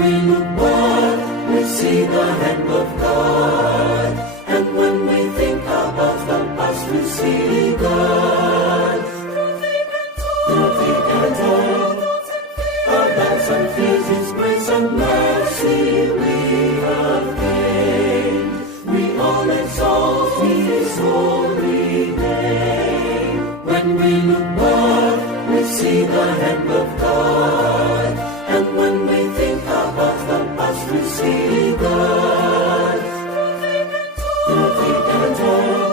we look back, we see the hand of God. And when we think about the past, we see God. Through thick and thin, our lives and fears, His grace and mercy we have gained. We all exalt His holy name. When we look back, we see the hand of God. And when we think about the past, we see God. Through thick and thin,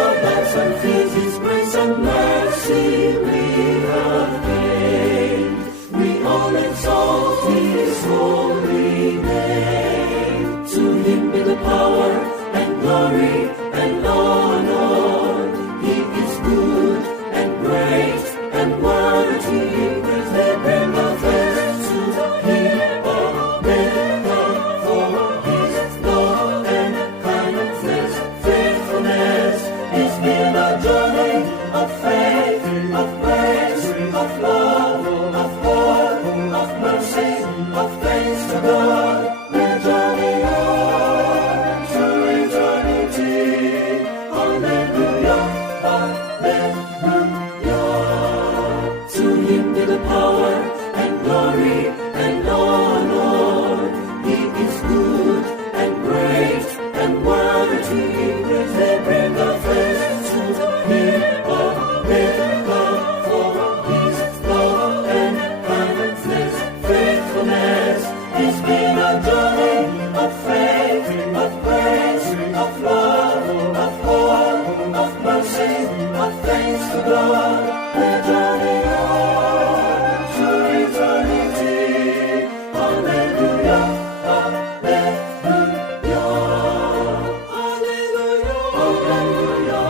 our lives and fears, His grace and mercy we have gained. We all exalt His holy name. To Him be the power and glory and honor. He is good and great and worthy. They bring offense to Him, for His love and kindness, faithfulness. It's been a journey of faith, of grace, of love, of hope, of mercy, of thanks to God. We're journeying on to eternity. Hallelujah, hallelujah. To Him be the power and glory and honor. He is good and great and worthy. They bring offense to Him, for His love and kindness, faithfulness. It's been a journey of faith, of grace, of love, of hope, of mercy, of thanks to God. We're journeying on to eternity. Hallelujah, hallelujah, hallelujah, hallelujah,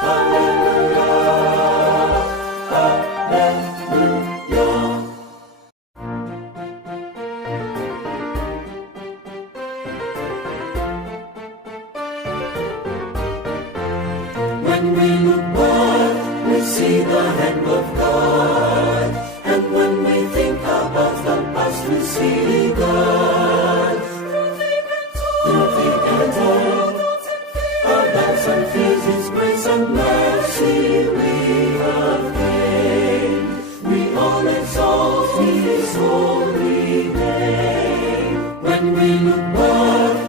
hallelujah, hallelujah. When we look back, we see the hand of God. And when we think about the past, we see God. Through thick